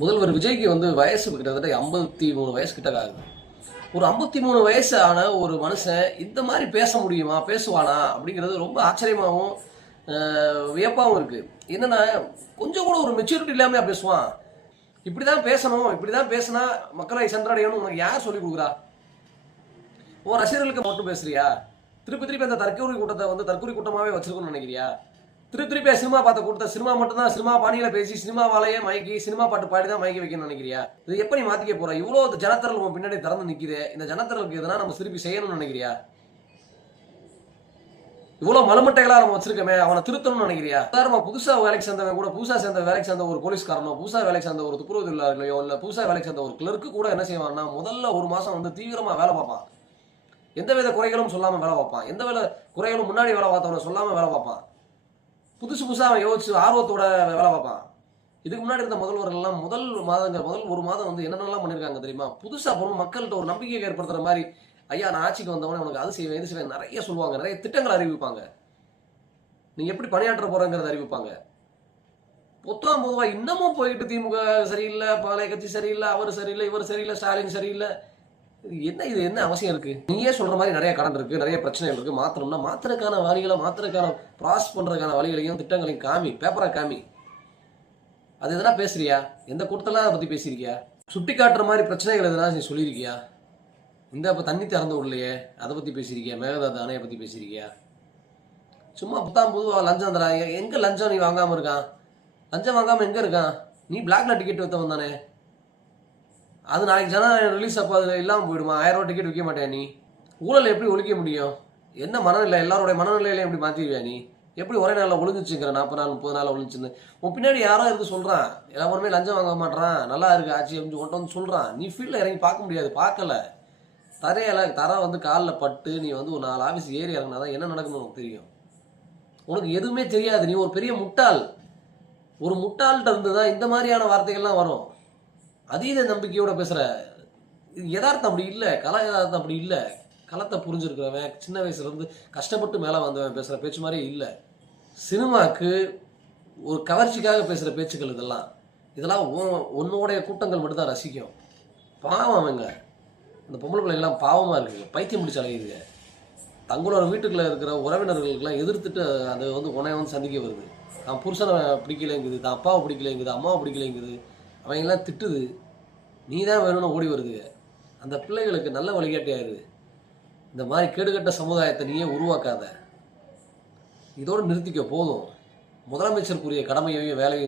முதல்வர் விஜய்க்கு வந்து வயசு கிட்டத்தட்ட 53 வயசு கிட்ட ஆகுது. ஒரு 53 வயசு ஆன ஒரு மனுஷன் இந்த மாதிரி பேச முடியுமா, பேசுவானா அப்படிங்கிறது ரொம்ப ஆச்சரியமாகவும் வியப்பாகவும் இருக்கு. என்னன்னா, கொஞ்சம் கூட ஒரு மெச்சூரிட்டி இல்லாம பேசுவான். இப்படிதான் பேசணும், இப்படிதான் பேசினா மக்களை சென்றடையணும் உனக்கு யார் சொல்லிக் கொடுக்குறா? உன் ரசிகர்களுக்கு மட்டும் பேசுறியா? திருப்பி திருப்பி அந்த தற்கூரி கூட்டத்தை வந்து தற்கூரி கூட்டமாவே வச்சிருக்கணும்னு நினைக்கிறியா? திருப்பி திருப்பி சினிமா பார்த்த கூட்டத்தை சினிமா மட்டும்தான் சினிமா பாணியில பேசி சினிமாவாலேயே மயக்கி சினிமா பாட்டு பாடி தான் மயக்கி வைக்கணும்னு நினைக்கிறியா? இது எப்படி நீ மாத்திக்க போற? இவ்வளவு ஜனத்தரல் உன் பின்னாடி திறந்து நிக்குது. இந்த ஜனத்தரலுக்கு எதனா நம்ம திருப்பி செய்யணும்னு நினைக்கிறியா? இவ்வளவு மலமட்டைகளா நம்ம வச்சிருக்கமே, அவனை திருத்தணும்னு நினைக்கிறியா? உதாரணமா புதுசா வேலைக்கு சேர்ந்தவன் கூட, புதுசா வேலைக்கு சேர்ந்த ஒரு போலீஸ்காரனோ, புதுசா வேலைக்கு சேர்ந்த ஒரு துப்புரவு தொழிலாளியோ, இல்ல புதுசா வேலைக்கு சேர்ந்த ஒரு கிளர்க்கு கூட என்ன செய்வான்னா, முதல்ல ஒரு மாசம் வந்து தீவிரமா வேலை பார்ப்பான். எந்தவித குறைகளும் சொல்லாம வேலை பார்ப்பான். எந்த வேலை குறைகளும் முன்னாடி வேலை பார்த்தவனை சொல்லாம வேலை பார்ப்பான். புதுசா அவன் யோசிச்சு ஆர்வத்தோட வேலை பார்ப்பான். இதுக்கு முன்னாடி இருந்த முதல்வர்கள் எல்லாம் முதல் ஒரு மாதம் வந்து என்னென்னலாம் பண்ணிருக்காங்க தெரியுமா? புதுசா போகணும், மக்கள்கிட்ட ஒரு நம்பிக்கை ஏற்படுத்துற மாதிரி, ஐயா நான் ஆட்சிக்கு வந்தவனே உனக்கு அது செய்வேன் இது செய்வேன் நிறைய சொல்லுவாங்க. நிறைய திட்டங்கள் அறிவிப்பாங்க. நீங்க எப்படி பணியாற்ற போறங்கிறத அறிவிப்பாங்க. பொதுவா இன்னமும் போயிட்டு திமுக சரியில்லை, பாளைய கட்சி சரியில்லை, அவர் சரியில்லை, இவர் சரியில்லை, ஸ்டாலின் சரியில்லை. இது என்ன அவசியம் இருக்கு? நீயே சொல்ற மாதிரி நிறைய கடன் இருக்கு, நிறைய பிரச்சனைகள் இருக்கு. மாத்தணும்னா மாத்திரக்கான வழிகளை, மாத்திரக்கான ப்ராசஸ் பண்றதுக்கான வழிகளையும் திட்டங்களையும் காமி, பேப்பரா காமி. அது எதனா பேசுறியா? எந்த கூட்டத்தெல்லாம் அதை பத்தி பேசியிருக்கியா? சுட்டி காட்டுற மாதிரி பிரச்சனைகள் எதனா நீ சொல்லியிருக்கியா? இந்த இப்ப தண்ணி திறந்து விடலையே அதை பத்தி பேசியிருக்கியா? மேகதாது அணையை பத்தி பேசியிருக்கியா? சும்மா பொதுவா லஞ்சம் தராங்க. எங்க லஞ்சம் நீ வாங்காம இருக்கான்? லஞ்சம் வாங்காம எங்க இருக்கான்? நீ பிளாக்ல டிக்கெட் வித்தவன் தானே. அது நாளைக்கு ஜனநாயகம் ரிலீஸ் அப்போ அதில் இல்லாமல் போயிடுமா? 1000 ரூபா டிக்கெட் விற்க மாட்டேன் நீ? ஊழல் எப்படி ஒழிக்க முடியும்? என்ன மனநிலை? எல்லாருடைய மனநிலையில எப்படி மாற்றிடுவியா நீ? எப்படி ஒரே நாளில் ஒழிஞ்சிச்சுங்கிற 40 நாள் 30 நாள் ஒழிச்சுன்னு உன் பின்னாடி யாரோ இருக்கு சொல்கிறான். எல்லாருமே லஞ்சம் வாங்க மாட்டான், நல்லா இருக்கு ஆட்சி அப்படின்னு ஒன்ட்டு வந்து சொல்கிறான். நீ ஃபீல்டில் இறங்கி பார்க்க முடியாது, பார்க்கல. தர வந்து காலில் பட்டு நீ வந்து ஒரு 4 ஆஃபீஸ் ஏறி இறங்கினா தான் என்ன நடக்குன்னு உனக்கு தெரியும். உனக்கு எதுவுமே தெரியாது. நீ ஒரு பெரிய முட்டாள். ஒரு முட்டாள்கிட்ட இருந்து தான் இந்த மாதிரியான வார்த்தைகள்லாம் வரும். அதீத நம்பிக்கையோட பேசுற. யதார்த்தம் அப்படி இல்லை, கலா யதார்த்தம் அப்படி இல்லை. களத்தை புரிஞ்சிருக்கிறவன், சின்ன வயசுல இருந்து கஷ்டப்பட்டு மேலே வந்தவன் பேசுற பேச்சு மாதிரியே இல்லை. சினிமாக்கு ஒரு கவர்ச்சிக்காக பேசுற பேச்சுக்கள் இதெல்லாம் உன்னோடைய கூட்டங்கள் மட்டும் தான் ரசிக்கும். பாவம் அவங்க. அந்த பொம்பளை பிள்ளைகள்லாம் பாவமா இருக்குங்க, பைத்தியம் முடிச்சு அலையுதுங்க. தங்களோட வீட்டுக்குள்ள இருக்கிற உறவினர்களுக்கெல்லாம் எதிர்த்துட்டு அது வந்து உன்னை வந்து சந்திக்க வருது. தான் புருஷனை பிடிக்கலைங்குது, தான் அப்பாவை பிடிக்கலைங்குது, அம்மாவை பிடிக்கலைங்குது. அவங்க எல்லாம் திட்டுது. நீ தான் வேணும்னு ஓடி வருது. அந்த பிள்ளைகளுக்கு நல்ல வழிகாட்டியாயிருது. இந்த மாதிரி கேடுகட்ட சமுதாயத்தை நீயே உருவாக்காத. இதோடு நிறுத்திக்க போதும். முதலமைச்சருக்குரிய கடமையையும் வேலையும்